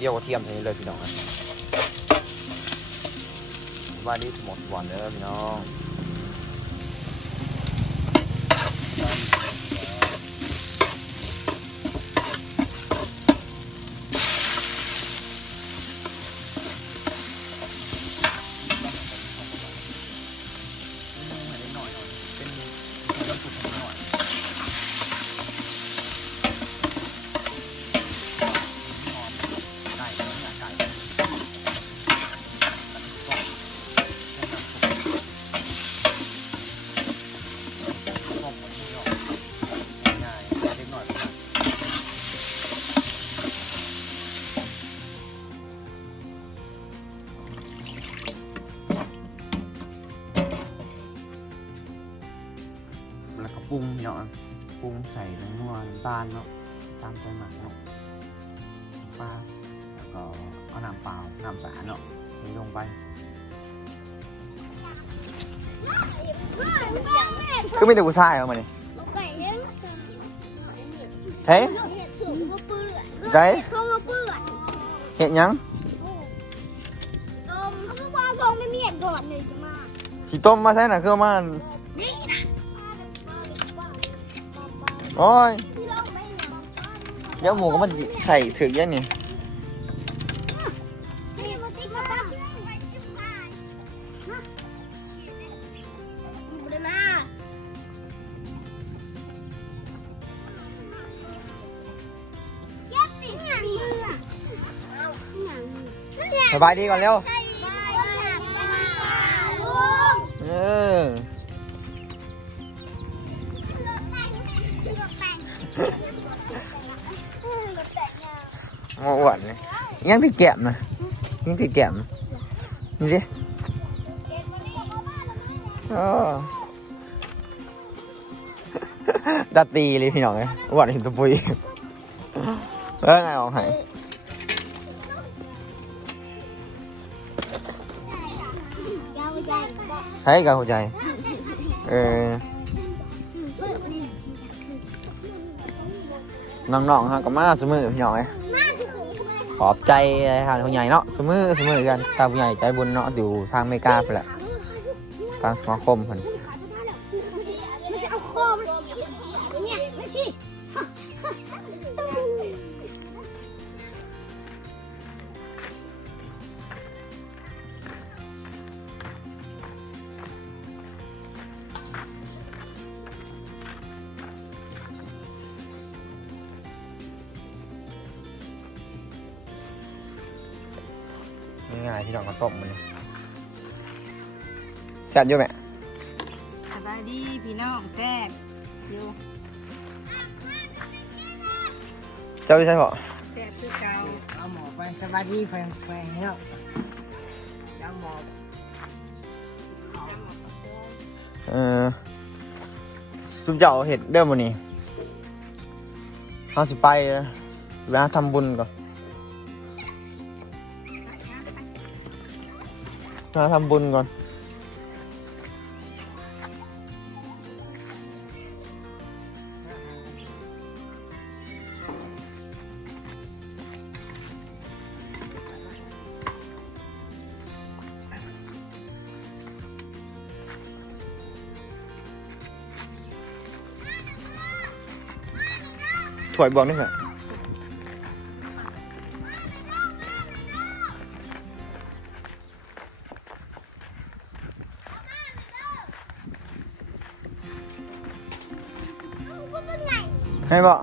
เยี่ยวกระเทียมทีนี้เลยพี่น้องนะว่าดีหมดหวานเด้อพี่น้องำนัวน้ำตาลเนาะตามใจหมักเนาะปลาแล้วก็เอาน้ำเปล่าน้ำสะอาดเนาะนี่ลงไปคือไม่แต่ผู้ชายเหรอมันนี่ใช่ใช่เห็นยังที่ต้มมาใช่น่ะคือเอามาโอ้ย เดี๋ยวหมูก็มันใส่ถือเยอะนี่สบายดีก่อนเร็ว เออ มาอวดเลยยังติดแก้มนะยังติดแก้มนี่ดิโอ้ดัดตีเลยพี่น้องเลยอวดเห็นตัวปุยแล้วไงออกไหนใช้กับหัวใจ เออน้องๆฮะก็มาสมือพี่น้องเลย ขอบใจทางผู้ใหญ่เนาะสมือสมือกันทางผู้ใหญ่ใจบุญเนาะอยู่ทางเมกาไปแหละทางสมาคมเพิ่น ง่ายๆพี่น้องก็ต้มมันแซ่บอยู่ไหมสบายดีพี่น้องแซ่บอยู่เจ้าไม่ใช่เหรอแซ่บคือเก่าเอาหมอไปสวัสดีแฟนแฟนเนาะเอาหมอเออสุดเจ้าเห็ดเดิมวันนี้เอาสิไปไปหาทำบุญก่อน หาทำบุญก่อนถวยบอกได้ไให้บอก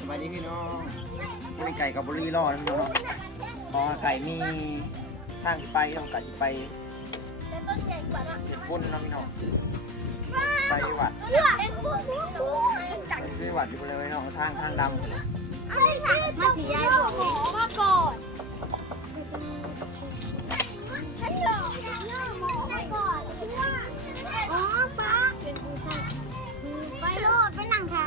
สวัสดีพี่น้องเป็นไก่กับบุรีรอดนะพี่น้องพอไก่มีทางสิไปต้องกัดสิไปเห็ดบุญนะพี่น้องไปวัดไปวัดอยู่เลยพี่น้องทางทางดำ มาสียายมาก่อนอ๋อป้าเป็นผู้ชายไปโลดไปนั่งค่ะ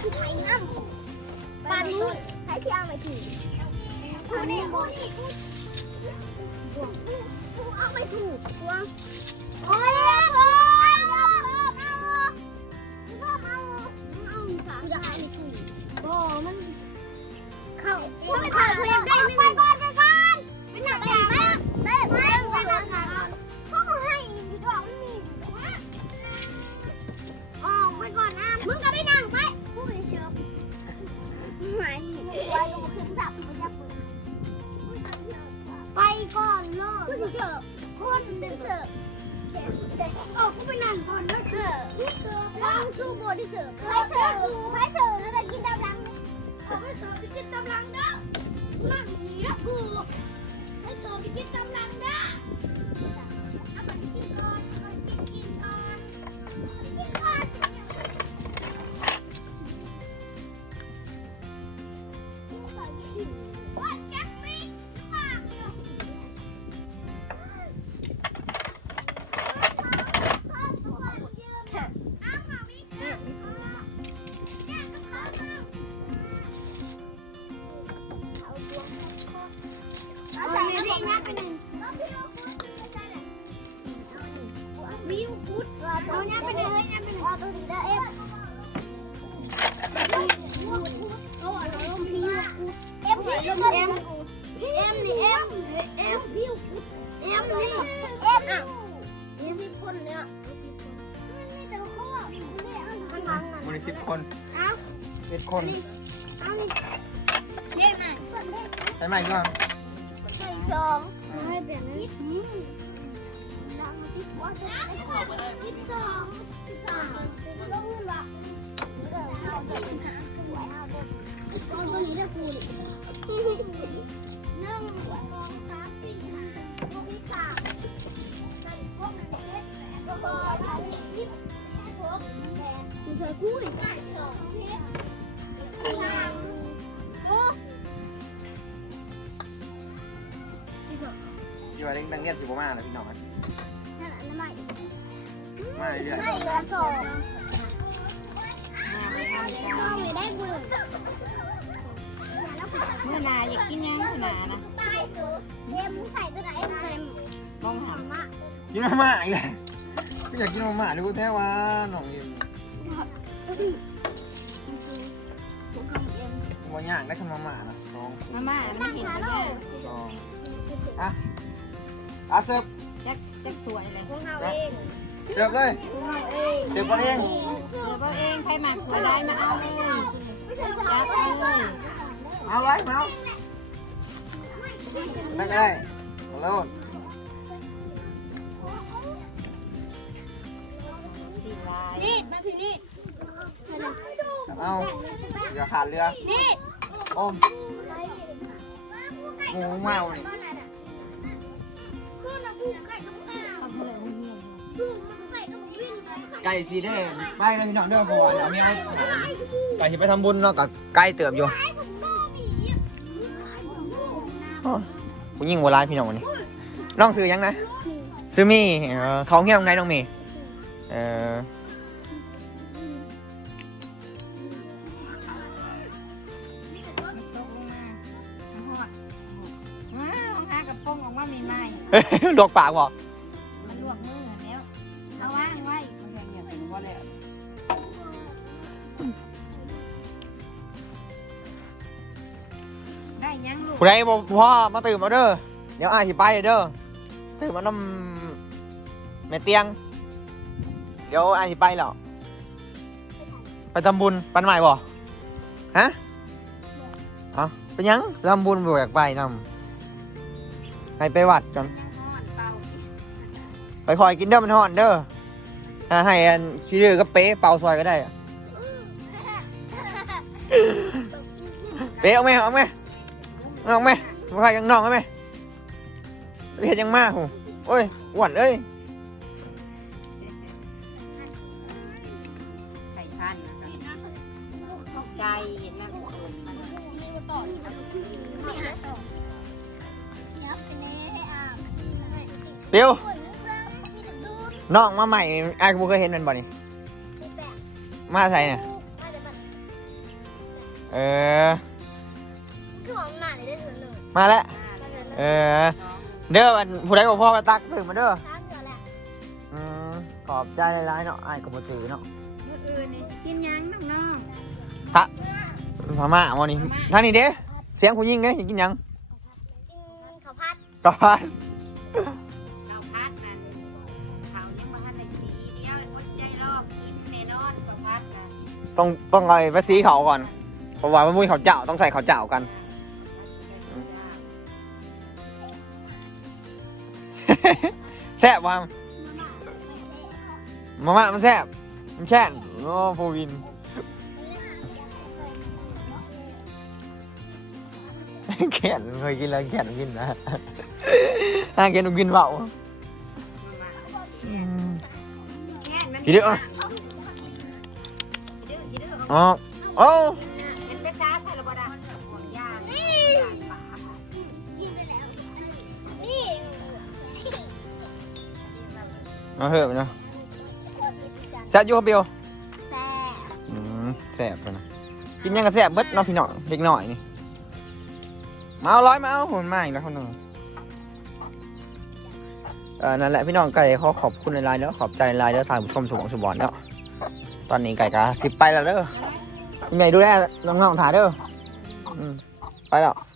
คือไทยน้ำที่เอาม่ถูกผู้นี่ผู้นี่ผู้เอาไม่ถูกผู้โอ้ยโอ้ย โอ้มันเข้าต้อ สอบไปกิตกำลังเด้อนั่งนี่นะกูไปสอบไปกิตกำลังเด้อเอาไปกินก่อน เอ็มพี่เอ็มเอ็มเอ็มนี่เอ็มเอ็มพิวเอ็มนี่เอ็มอะมีสิบคนเนี่ยมันมีแต่เขาอะมันทำมันสิบคนเอาเจ็ดคนเอาเล่นมาใช่ไหมก่อนใส่สองให้เปลี่ยนนิดนึงเราที่ว่าจะสิบสองสิบสามต้องเงินละ ก็ตัวนี้ได้กูหนึ่งสองสามสี่ห้าหกสามใส่พวกนั้นเล็กแปดก็พอแล้วยี่สิบหกแปดมีเธอคู่หนึ่งสองเทสสามโอ้อยู่ว่าเล่นดังเงียบสิบมาแล้วพี่น้องนั่นอันใหม่มาเรื่อยไม่กระสอบ เมื่อนาอยากกินยังเมื่อนานะตายสูเอ็มใส่ตัวไหนเอ็มมองหามาๆกินมาม่าอีกแล้วก็อยากกินมาม่าดูแท้ว่าน้องเอ็มว่าย่างได้ขนมาม่านะสองมาม่าไม่เห็นเขาเนี่ยสองอะอะเสิร์ฟจักจักสวยเลยพวกเราเองเสิร์ฟเลยพวกเราเองเสิร์ฟกันเอง มาสวยได้มาเอาเลยจับเลยเอาไว้เอาได้ก็ได้เอาแล้วสีลาย นี่มาพี่นี่เอาอย่าขาดเรือ นี่อมงูเมานี่คื ไก่สีเด้อไปกันพี่น้องเด้อเพราะว่าเดี๋ยวนี้เอาไก่ที่ไปทำบุญเนาะกับไก่เติบอยู่ไก่ผมโง่ผีผู้หญิงโบราณพี่น้องวันนี้น้องซื้อยังนะซื้อมี่เออเขาเงี้ยตรงไหนน้องมีเออมันตกลงมามันหอดว้าวรองเท้ากระโปรงออกมาใหม่ดอก ยังลูกผู้ใดบ่พ่อมาตื่นมาเด้อเดี๋ยวอายสิไปเด้อตื่นมานำแม่เตียง เดี๋ยวอายสิไปแล้วไปทำบุญปันใหม่บ่ฮะเอ้าเป็นหยังไปทำบุญบ่อยากไปนำให้ไปวัดก่อนยังหอนเป่าไปคอยกินเด้อมันห่อนเด้อถ้าให้อันขี้ดื้อก็เป๊ะเป่าซอยก็ได้อะเป๊ะเอาไหมเอาไหม เอาไหมมาใครยังน้องไหมไปเห็นยังมากหูโอ้ยอ้วนเอ้ยไข่พันนะครับใจเห็นนะเขินมันต่อนี่ฮะต่อยับไปเปียวโอ้ยมีแต่ดูดน้องมาใหม่ไอ้กูเคยเห็นมันบ่นี่มาใส่เนี่ยเออ มาแล้ว เออ เด้อวันผู้ใดบอกพ่อมาตักตื่นมาเด้อช้างเกิดแล้วอืมขอบใจหลายๆเนาะไอ้ายก็บ่ถือเนาะมื้ออื่นนี่สิกินหยังน้องพม่าโมนี่ท่างนี้เด้ เสียงผู้หญิงเด้กินหยังกินข้าวผัดก่อนๆเราพัดนั่นเขายังบ่ทันได้สีเดียวอดใจรอกินแน่นอนก็พัดนะต้องต้องเอาไปซีเขาก่อนเพราะว่ามันมุ้ยเขาวเจ้าต้องใส่เขาวเจ้ากัน แซ่บว่ะมาม่ามันแซ่บมันแช่นโอ้โฟวิน แขนเคยกินแล้วแขนกินนะถ้าแขนกินเปล่าอืมแค่มันทีเดียวอะทีเดียวทีเดียวอ๋อโอ้ มาเถอะเนาะแซ่บอยู่ครับเบลแซ่บอืมแซ่บเลยนะกินยังก็แซ่บเบิดเนาะพี่น้องเด็กหน่อยนี่มาเอาร้อยมาเอาหุ่นมาอีกแล้วคนหนึ่งเออนั่นแหละพี่น้องไก่ขอขอบคุณในไลน์เด้อขอบใจในไลน์เด้อทางผู้ชมสุขสุบอลเด้อตอนนี้ไก่กาสิบไปแล้วเด้อยังไงดูแลน้องๆถ่ายเด้ออืมไปแล้วไ